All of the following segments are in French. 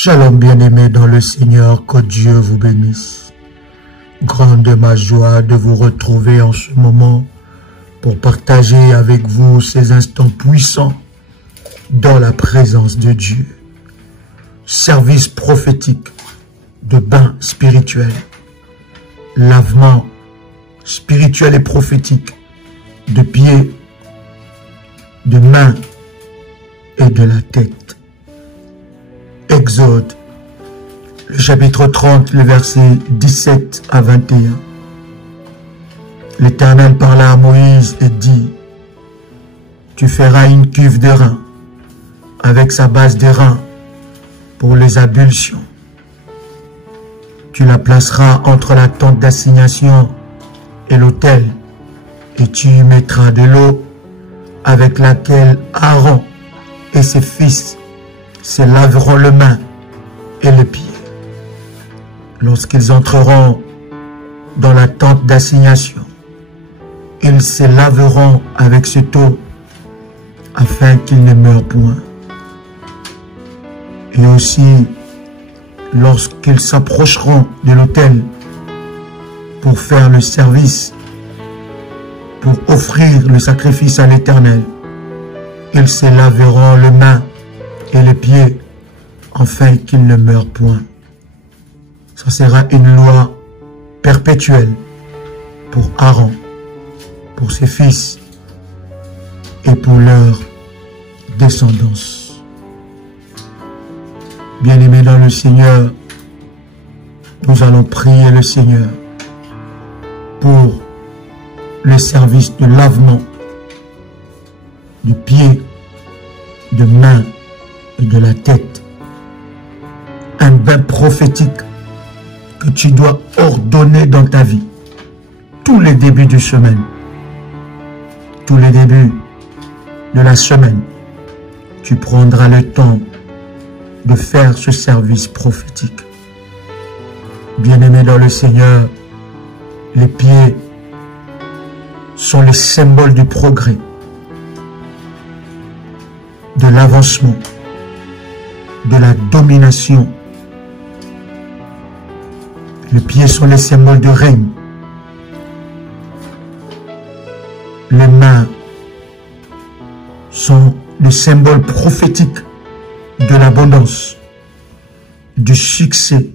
Shalom bien-aimés dans le Seigneur, que Dieu vous bénisse. Grande ma joie de vous retrouver en ce moment pour partager avec vous ces instants puissants dans la présence de Dieu. Service prophétique de bain spirituel, lavement spirituel et prophétique de pieds, de mains et de la tête. Exode, le chapitre 30, le verset 17 à 21. L'Éternel parla à Moïse et dit: tu feras une cuve de rein avec sa base de rein pour les ablutions. Tu la placeras entre la tente d'assignation et l'autel, et tu y mettras de l'eau avec laquelle Aaron et ses fils se laveront les mains et les pieds. Lorsqu'ils entreront dans la tente d'assignation, ils se laveront avec cette eau afin qu'ils ne meurent point. Et aussi, lorsqu'ils s'approcheront de l'autel pour faire le service, pour offrir le sacrifice à l'Éternel, ils se laveront les mains et les pieds, afin qu'ils ne meurent point. Ça sera une loi perpétuelle pour Aaron, pour ses fils et pour leur descendance. Bien-aimés dans le Seigneur, nous allons prier le Seigneur pour le service de lavement du pied, de main et de la tête. Un bain prophétique que tu dois ordonner dans ta vie. Tous les débuts de semaine, tous les débuts de la semaine, tu prendras le temps de faire ce service prophétique. Bien-aimés dans le Seigneur, les pieds sont les symboles du progrès, de l'avancement, de la domination. Les pieds sont les symboles de règne. Les mains sont les symboles prophétiques de l'abondance, du succès,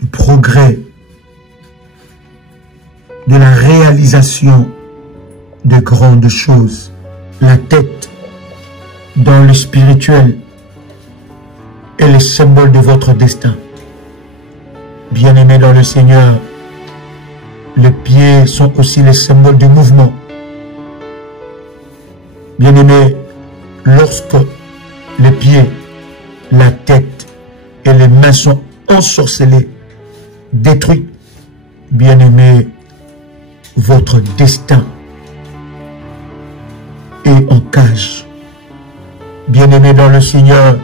du progrès, de la réalisation de grandes choses. La tête, dans le spirituel, est le symbole de votre destin. Bien-aimés dans le Seigneur, les pieds sont aussi les symboles du mouvement. Bien-aimés, lorsque les pieds, la tête et les mains sont ensorcelés, détruits, bien-aimés, votre destin est en cage. Bien-aimés dans le Seigneur,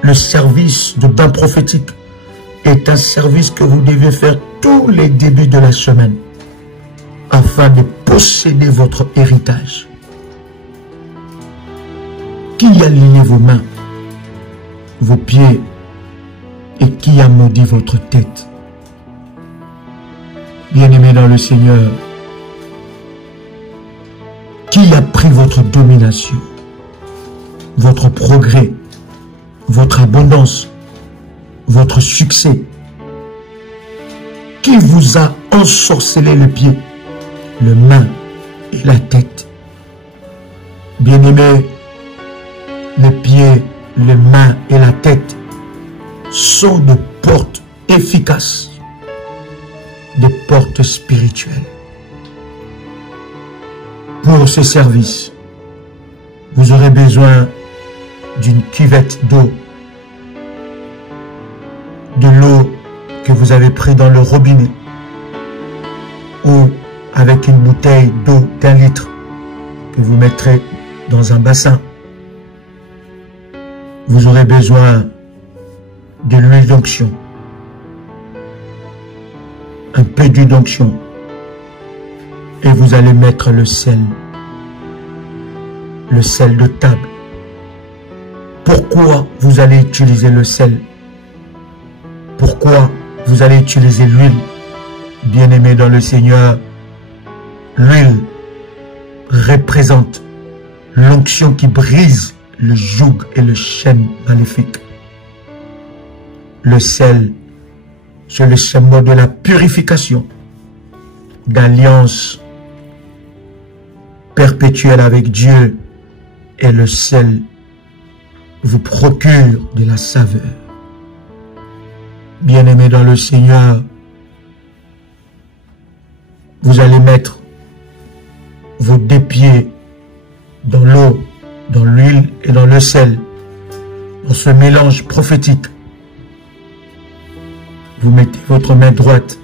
le service de bain prophétique est un service que vous devez faire tous les débuts de la semaine afin de posséder votre héritage. Qui a lié vos mains, vos pieds et qui a maudit votre tête? Bien-aimés dans le Seigneur, qui a pris votre domination, votre progrès, votre abondance, votre succès? Qui vous a ensorcelé les pieds, les mains et la tête? Bien-aimés, les pieds, les mains et la tête sont des portes efficaces, des portes spirituelles. Pour ce service, vous aurez besoin d'une cuvette d'eau, de l'eau que vous avez pris dans le robinet, ou avec une bouteille d'eau d'1 litre que vous mettrez dans un bassin. Vous aurez besoin de l'huile d'onction, un peu d'huile d'onction, et vous allez mettre le sel de table, Pourquoi vous allez utiliser le sel? Pourquoi vous allez utiliser l'huile? Bien-aimés dans le Seigneur, l'huile représente l'onction qui brise le joug et le chêne maléfique. Le sel, c'est le symbole de la purification, d'alliance perpétuelle avec Dieu, et le sel vous procure de la saveur. Bien-aimés dans le Seigneur, vous allez mettre vos deux pieds dans l'eau, dans l'huile et dans le sel, dans ce mélange prophétique. Vous mettez votre main droite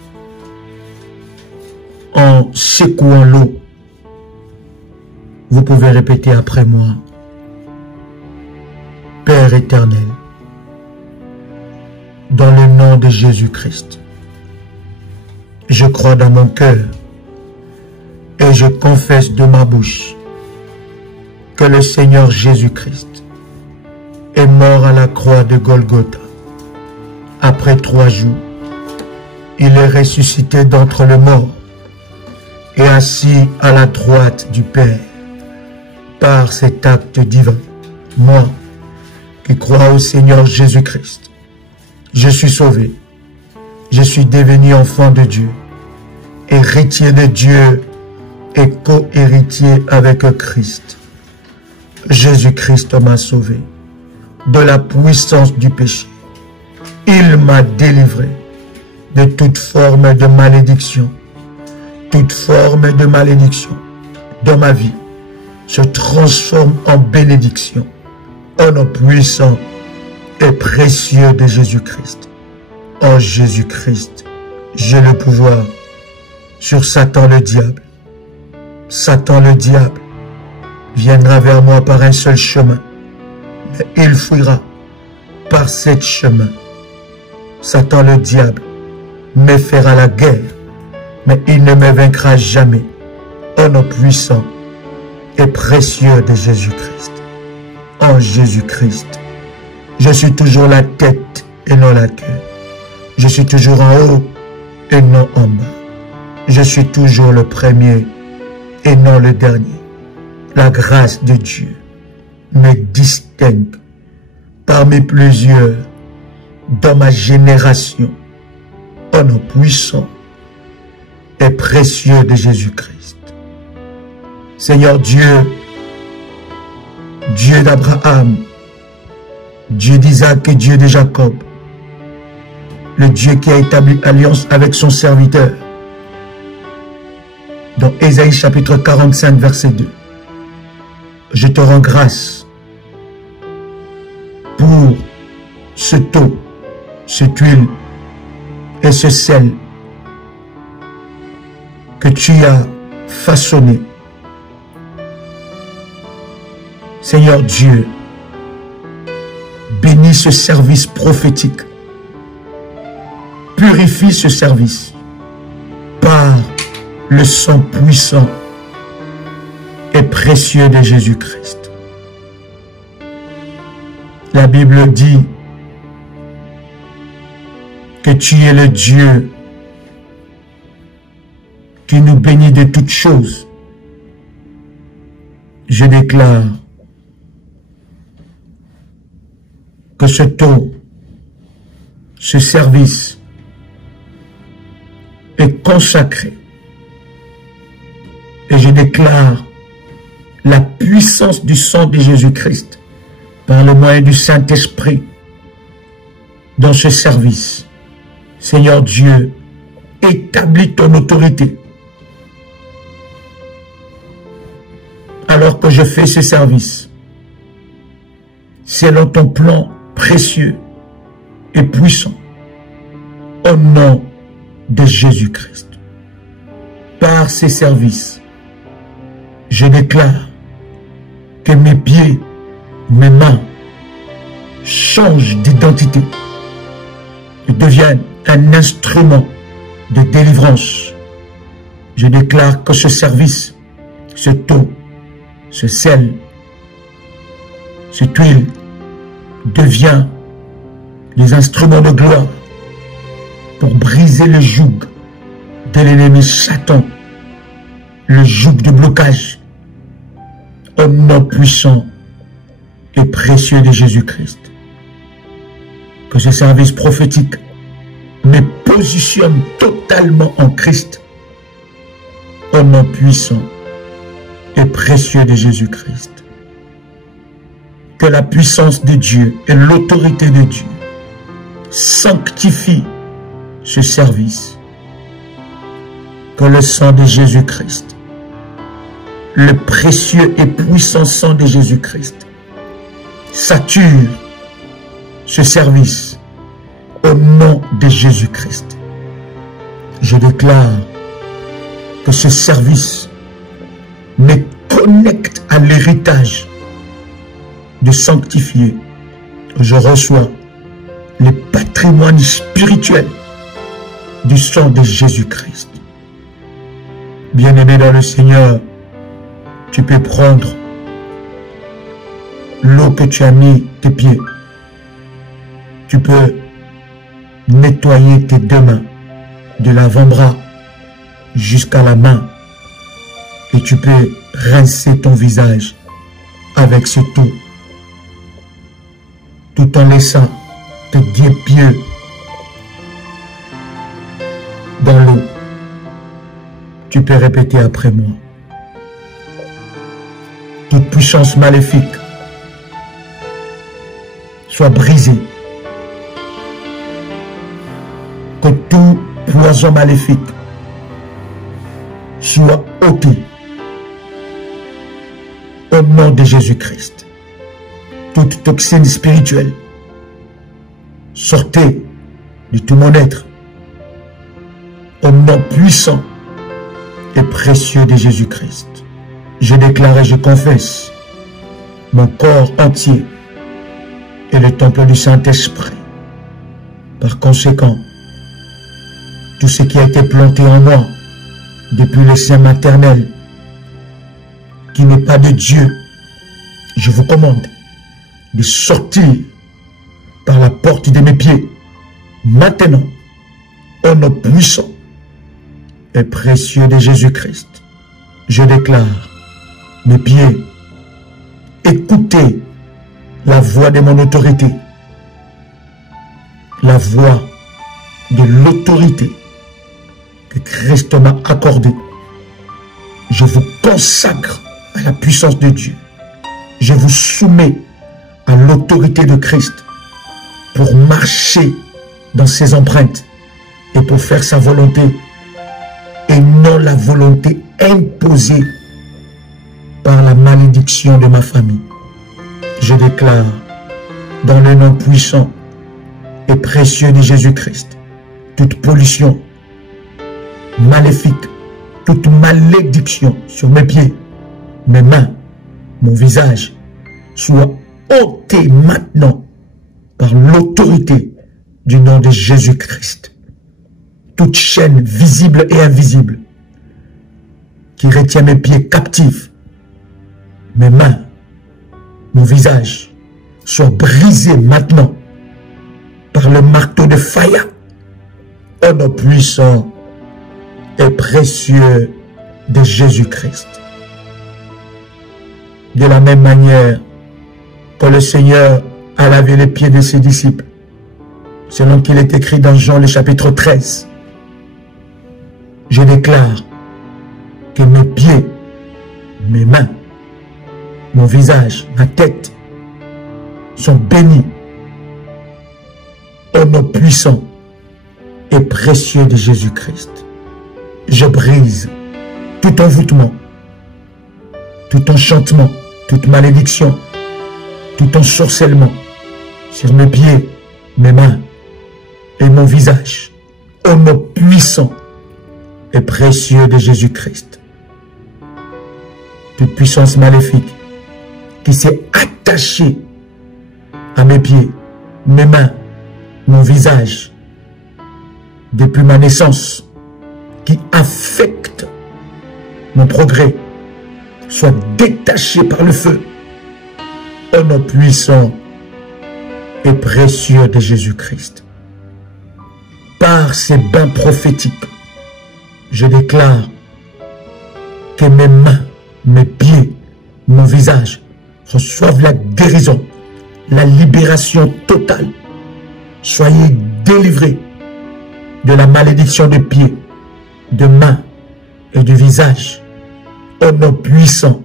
en secouant l'eau. Vous pouvez répéter après moi. Père éternel, dans le nom de Jésus-Christ, je crois dans mon cœur et je confesse de ma bouche que le Seigneur Jésus-Christ est mort à la croix de Golgotha. Après 3 jours, il est ressuscité d'entre les morts et assis à la droite du Père. Par cet acte divin, moi qui crois au Seigneur Jésus-Christ, je suis sauvé, je suis devenu enfant de Dieu, héritier de Dieu et co-héritier avec Christ. Jésus-Christ m'a sauvé de la puissance du péché. Il m'a délivré de toute forme de malédiction. Toute forme de malédiction dans ma vie se transforme en bénédiction, au nom puissant et précieux de Jésus-Christ. En Jésus-Christ, j'ai le pouvoir sur Satan le diable. Satan le diable viendra vers moi par un seul chemin, mais il fuira par 7 chemins. Satan le diable me fera la guerre, mais il ne me vaincra jamais. Au nom puissant et précieux de Jésus-Christ. En Jésus-Christ, je suis toujours la tête et non la queue. Je suis toujours en haut et non en bas. Je suis toujours le premier et non le dernier. La grâce de Dieu me distingue parmi plusieurs dans ma génération. Au nom puissant et précieux de Jésus-Christ. Seigneur Dieu, Dieu d'Abraham, Dieu d'Isaac et Dieu de Jacob, le Dieu qui a établi alliance avec son serviteur. Dans Ésaïe chapitre 45 verset 2, je te rends grâce pour cette eau, cette huile et ce sel que tu as façonné. Seigneur Dieu, bénis ce service prophétique. Purifie ce service par le sang puissant et précieux de Jésus-Christ. La Bible dit que tu es le Dieu qui nous bénit de toutes choses. Je déclare que ce don, ce service est consacré. Et je déclare la puissance du sang de Jésus-Christ par le moyen du Saint-Esprit dans ce service. Seigneur Dieu, établis ton autorité. Alors que je fais ce service, selon ton plan précieux et puissant, au nom de Jésus-Christ. Par ces services, je déclare que mes pieds, mes mains changent d'identité et deviennent un instrument de délivrance. Je déclare que ce service, ce eau, ce sel, cette huile devient des instruments de gloire pour briser le joug de l'ennemi Satan, le joug de blocage, au nom puissant et précieux de Jésus-Christ. Que ce service prophétique me positionne totalement en Christ, au nom puissant et précieux de Jésus-Christ. Que la puissance de Dieu et l'autorité de Dieu sanctifient ce service. Que le sang de Jésus-Christ, le précieux et puissant sang de Jésus-Christ, sature ce service au nom de Jésus-Christ. Je déclare que ce service me connecte à l'héritage de sanctifier. Je reçois le patrimoine spirituel du sang de Jésus-Christ. Bien-aimé dans le Seigneur, tu peux prendre l'eau que tu as mis tes pieds. Tu peux nettoyer tes deux mains, de l'avant-bras jusqu'à la main. Et tu peux rincer ton visage avec cette eau, tout en laissant tes deux pieds dans l'eau. Tu peux répéter après moi. Toute puissance maléfique soit brisée. Que tout poison maléfique soit ôté au nom de Jésus-Christ. Toute toxine spirituelle, sortez de tout mon être au nom puissant et précieux de Jésus-Christ. Je déclare et je confesse, mon corps entier est le temple du Saint-Esprit. Par conséquent, tout ce qui a été planté en moi depuis le sein maternel, qui n'est pas de Dieu, je vous commande de sortir par la porte de mes pieds, maintenant, au nom puissant et précieux de Jésus-Christ. Je déclare, mes pieds, écoutez la voix de mon autorité, la voix de l'autorité que Christ m'a accordée. Je vous consacre à la puissance de Dieu. Je vous soumets à l'autorité de Christ pour marcher dans ses empreintes et pour faire sa volonté et non la volonté imposée par la malédiction de ma famille. Je déclare dans le nom puissant et précieux de Jésus-Christ, toute pollution maléfique, toute malédiction sur mes pieds, mes mains, mon visage, soit ôté maintenant par l'autorité du nom de Jésus-Christ. Toute chaîne visible et invisible qui retient mes pieds captifs, mes mains, mon visage, soit brisé maintenant par le marteau de Faya, au nom puissant et précieux de Jésus-Christ. De la même manière que le Seigneur a lavé les pieds de ses disciples, selon qu'il est écrit dans Jean le chapitre 13, je déclare que mes pieds, mes mains, mon visage, ma tête sont bénis au nom puissant et précieux de Jésus-Christ. Je brise tout envoûtement, tout enchantement, toute malédiction, tout ensorcellement sur mes pieds, mes mains et mon visage, au nom puissant et précieux de Jésus-Christ. Toute puissance maléfique qui s'est attachée à mes pieds, mes mains, mon visage, depuis ma naissance, qui affecte mon progrès, soit détaché par le feu, au nom puissant et précieux de Jésus-Christ. Par ces bains prophétiques, je déclare que mes mains, mes pieds, mon visage reçoivent la guérison, la libération totale. Soyez délivrés de la malédiction de pieds, de mains et du visage, au nom puissant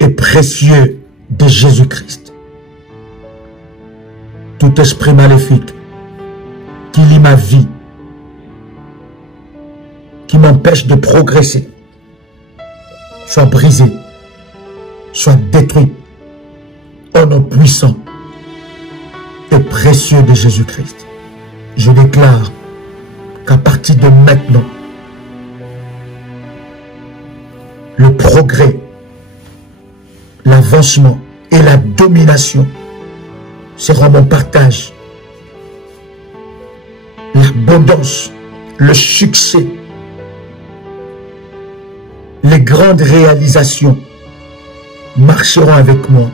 et précieux de Jésus-Christ. Tout esprit maléfique qui lie ma vie, qui m'empêche de progresser, soit brisé, soit détruit, au nom puissant et précieux de Jésus-Christ. Je déclare qu'à partir de maintenant, le progrès, l'avancement et la domination seront mon partage. L'abondance, le succès, les grandes réalisations marcheront avec moi.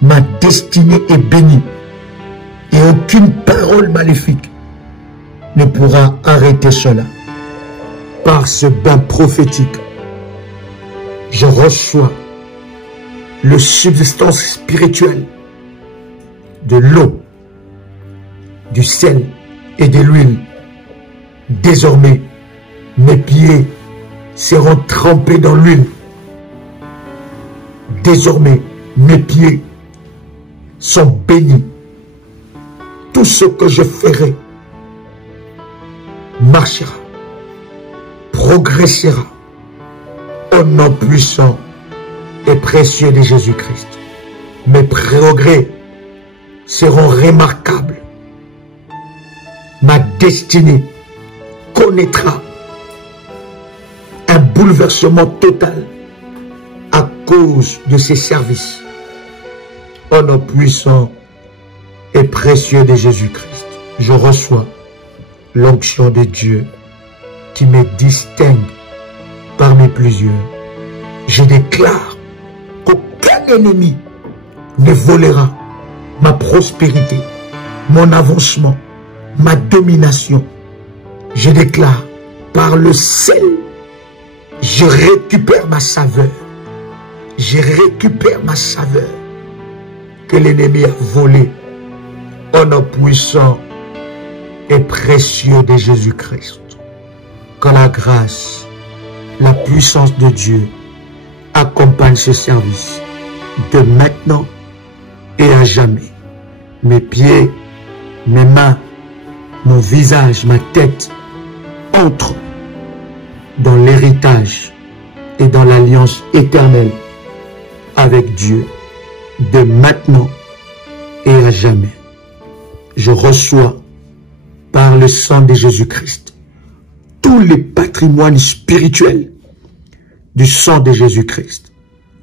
Ma destinée est bénie et aucune parole maléfique ne pourra arrêter cela. Par ce bain prophétique, je reçois le substance spirituelle de l'eau, du sel et de l'huile. Désormais, mes pieds seront trempés dans l'huile. Désormais, mes pieds sont bénis. Tout ce que je ferai marchera, progressera au nom puissant et précieux de Jésus-Christ. Mes progrès seront remarquables. Ma destinée connaîtra un bouleversement total à cause de ces services. Au nom puissant et précieux de Jésus-Christ, je reçois l'onction de Dieu qui me distingue parmi plusieurs. Je déclare qu'aucun ennemi ne volera ma prospérité, mon avancement, ma domination. Je déclare par le sel, je récupère ma saveur. Je récupère ma saveur que l'ennemi a volée au nom puissant et précieux de Jésus-Christ. Que la grâce, la puissance de Dieu accompagne ce service de maintenant et à jamais. Mes pieds, mes mains, mon visage, ma tête entrent dans l'héritage et dans l'alliance éternelle avec Dieu de maintenant et à jamais. Je reçois par le sang de Jésus-Christ tous les patrimoines spirituels du sang de Jésus-Christ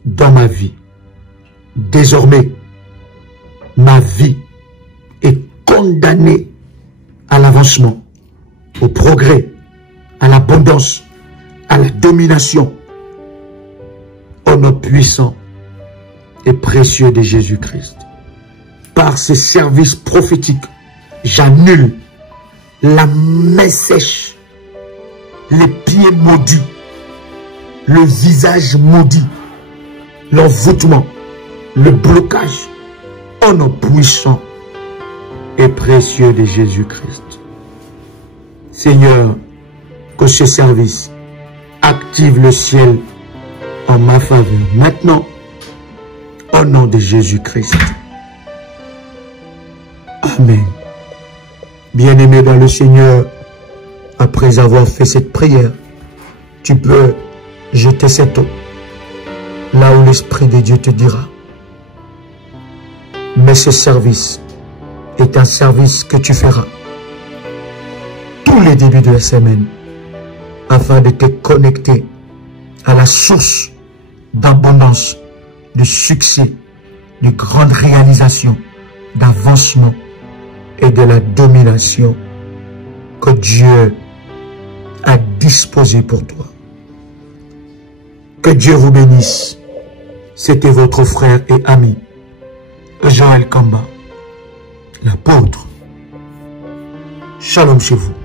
dans ma vie. Désormais, ma vie est condamnée à l'avancement, au progrès, à l'abondance, à la domination, au nom puissant et précieux de Jésus-Christ. Par ces services prophétiques, j'annule la main sèche, les pieds maudits, le visage maudit, l'envoûtement, le blocage, au nom puissant et précieux de Jésus-Christ. Seigneur, que ce service active le ciel en ma faveur. Maintenant, au nom de Jésus-Christ. Amen. Bien-aimé dans le Seigneur, après avoir fait cette prière, tu peux jeter cette eau là où l'Esprit de Dieu te dira. Mais ce service est un service que tu feras tous les débuts de la semaine afin de te connecter à la source d'abondance, de succès, de grandes réalisations, d'avancement et de la domination que Dieu a disposé pour toi. Que Dieu vous bénisse. C'était votre frère et ami, Joël Kamba. l'apôtre. Shalom chez vous.